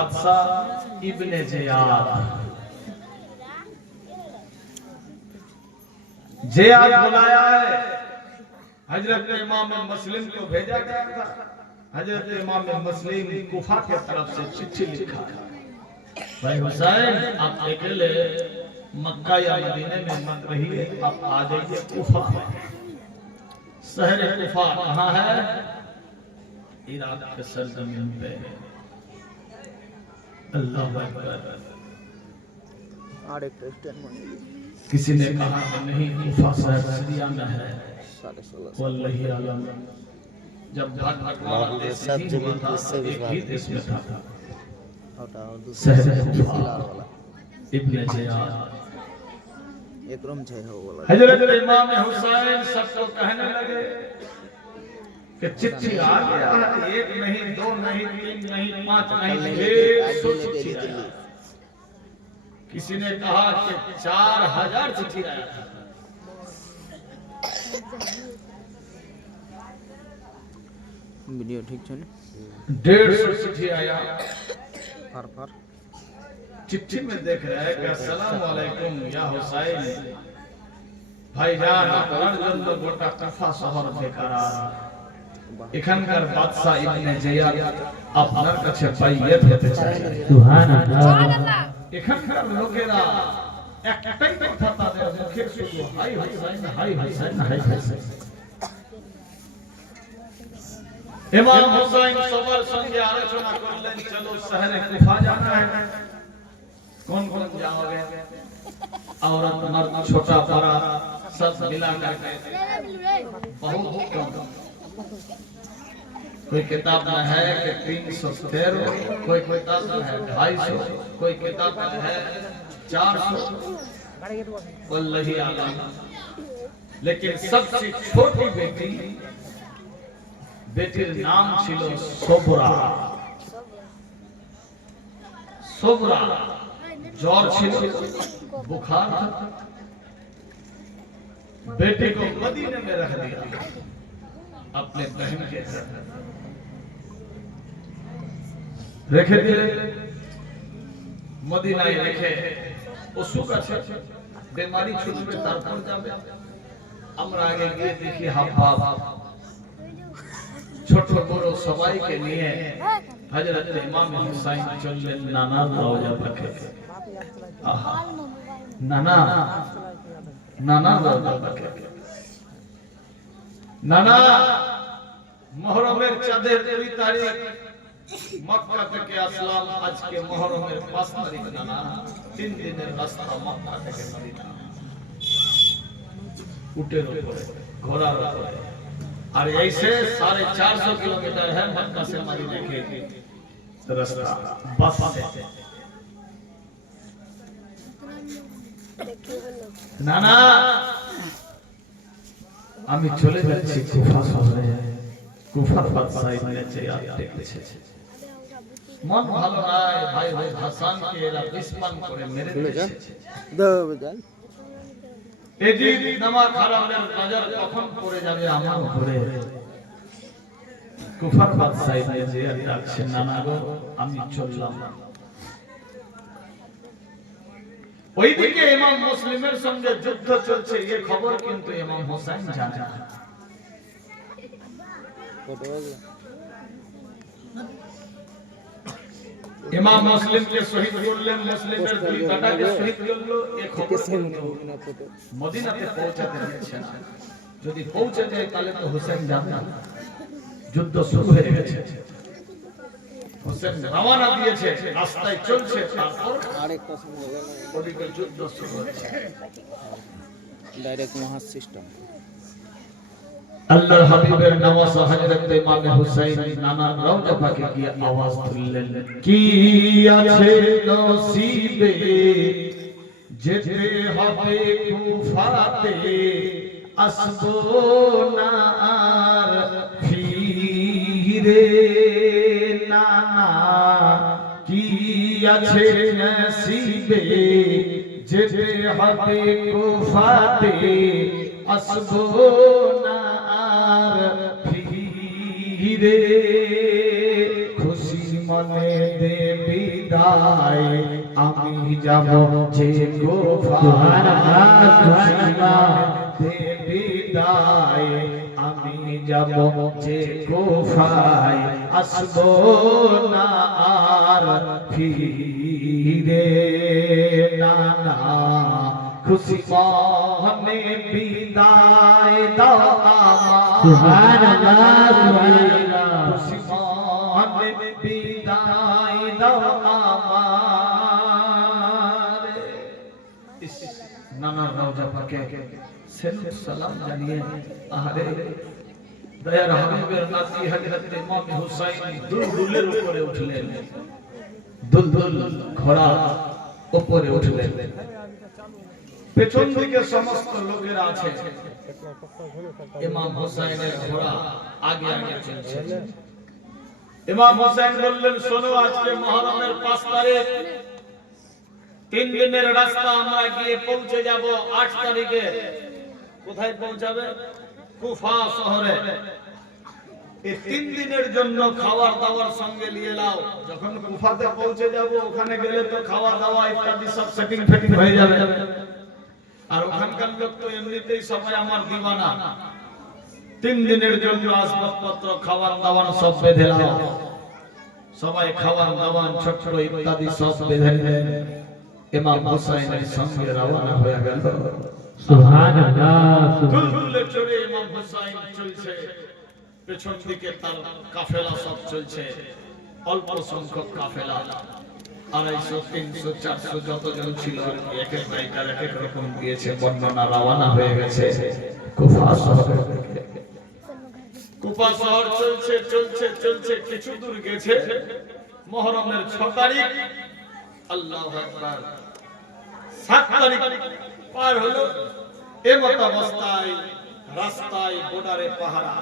बादशाह Ibn Ziyad बुलाया है। हजरत इमाम मुस्लिम को भेजा गया था। हजरत इमाम मुस्लिम कुफा के तरफ से चिट्ठी लिखा है, भाई हुसैन आप अकेले मक्का या मदीने में मत रहिए, आप आ जाइए कुफा। शहर कुफा कहाँ है? इराक के सरजमीन पे। अल्लाह अकबर। किसी ने कहा नहीं, कुफा शहर सीरिया में है। वल्लाही आलम जब देश में था शहर कुफा इब्ने ज़ियाद। हजरत इमाम हुसैन सबको कहने लगे कि चिट्ठी आ गया है, एक नहीं, दो नहीं, तीन नहीं, पांच नहीं, 150 चिट्ठी आया। किसी ने कहा कि 4000 चिट्ठी आया था। वीडियो ठीक है। 150 चिट्ठी आया। चिट्ठी में देख रहा है कि अस्सलाम वालेकुम या हुसैन भाईजान আপনার জন্য গোটা কুফা শহর বেকার। এখানকার বাদশা ইবনে জিয়াদ আপনার কাছে বাইয়াত হতে চায়। সুবহানাল্লাহ। এখানকার লোকেরা একটাই কথা তাদের মুখে শুধু হাই হুসাইন হাই হুসাইন হাই হুসাইন। ইমাম হুসাইন সবার সঙ্গে আলোচনা করলেন, চলো শহরে কুফা जाना है। कौन कौन जाओगे? औरत मर्द छोटा बड़ा सब मिला करके बहुत कम। कोई किताब में है कि 313, कोई किताब में है 250, कोई किताब में है 400। वल्लाही आलम। लेकिन सबसे छोटी बेटीर नाम छिलो सोबरा। सोबरा ज्वर छिलो, बुखार था। बेटे को मदीने में रख दिया अपने बहन के घर रेखे दिले। मदीनाয় রেখে অসুখ আছে, বেমারি ছুটবে, তারপর যাবে। আমরা আগে গিয়ে দেখি হাবভাব ছোট বড় সবাইকে নিয়ে হযরত ইমাম হুসাইন চললেন নানার রওজা পাকে। নানা নানা রওজা পাকে। নানা মুহররমের চাঁদের 2 তারিখ মক্কা থেকে আসলাম, আজকে মুহররমের 5 তারিখ। নানা 3 দিনের রাস্তা মক্কা থেকে মদিনা, উটের উপরে, ঘোড়ার উপরে। और ऐसे 450 किलोमीटर है मक्का से मदीना के रास्ता बस से। नाना আমি চলে যাচ্ছি কুফা শহরে। কুফার বাদশা ইবনে জিয়াদ ডেকেছে। মন ভালো নাই, ভাই ভাই হাসানকে এরা বিস্মান করে মেরে দিয়েছে। এদিন নামাজ হারামের নজর কখন পড়ে যাবে আমার উপরে। কুফার বাদশা ইবনে জিয়াদ ডাকছেন, নানা গো আমি চললাম। ওইদিকে ইমাম মুসলিমের সঙ্গে যুদ্ধ চলছে, এই খবর কিন্তু ইমাম হোসেন জানে না। ইমাম মুসলিমকে শহীদ করলেন, মুসলিমের 2 কাটাকে শহীদ করলো। এই খবর মদিনাতে পৌঁছাতে দিচ্ছে না। যদি পৌঁছে যায় তাহলে তো হোসেন জানে না যুদ্ধ শুরু হয়ে গেছে। হোসেন রওনা দিয়েছে, রাস্তায় চলছে, তারপর আরেকটা সময় ওদিকে যুদ্ধ শুরু হচ্ছে। ডাইরেক্ট মহা সিস্টেম। আল্লাহর হাবিবের নামাজ হযরত ইমাম হুসাইন নানার রওজা পাকে গিয়ে আওয়াজ তুললেন, কি আছে নসিবে যেতে হবে কুফাতে, আসবো না আর ফিরে। নানা কি আছে নসিবে যেতে হবে কুফাতে, আসবো না আর ফিরে। খুশি মনে দে বিদায় আমি যাব যে কুফায় দে বিদায় আমি যাব যে কুফায় আসবো না আর ফিরে না না খুশি মনে বিদায় দাও আমার সুবহানাল্লাহ সুবহানাল্লাহ খুশি মনে বিদায় দাও আমার নানা রওজা পাকে সেলুট সালাম জানিয়ে আহারে দয়ার হাবিবের নাতি হযরত ইমাম হুসাইন দুলদুলের উপরে উঠলেন দুলদুল ঘোড়া উপরে উঠলেন পেছন দিকে সমস্ত লোকেরা আছে ইমাম হুসাইনের ঘোড়া আগে আগে চলছে ইমাম হুসাইন বললেন শোনো আজকে মুহররমের 5 তারিখ 3 দিনের রাস্তা আমরা গিয়ে পৌঁছে যাব 8 তারিখে কোথায় পৌঁছাবে কুফা শহরে এই 3 দিনের জন্য খাবার দাবার সঙ্গে নিয়ে নাও যখন কুফাতে পৌঁছে যাব ওখানে গেলে তো খাওয়া দাওয়া ইত্যাদি সব সেটিং ফেটিং হয়ে যাবে আর ওখানকার লোক তো এমনিতেই সবাই আমার দিওয়ানা 3 দিনের জন্য আসবাবপত্র খাবার দাবার সব বেঁধে নাও সবাই খাবার দাবার ছোট ইত্যাদি সব বেঁধে নিলেন ইমাম হুসাইনের সঙ্গে রওনা হয়ে গেল সুবহানাল্লাহ দুলদুলে চড়ে ইমাম হুসাইন চলছে পেছন দিকে তার কাফেলা সব চলছে অল্প সংখ্যক কাফেলা 250 300 400 যতজন ছিল এক এক রাইটার এক এক রকম দিয়েছে বর্ণনা রওনা হয়ে গেছে কুফা শহরে কুফা শহর চলছে চলছে চলছে কিছু দূর গেছে মুহররমের 6 তারিখ আল্লাহু আকবার 7 তারিখ পার হলো এমত অবস্থায় রাস্তায় বর্ডারে পাহারা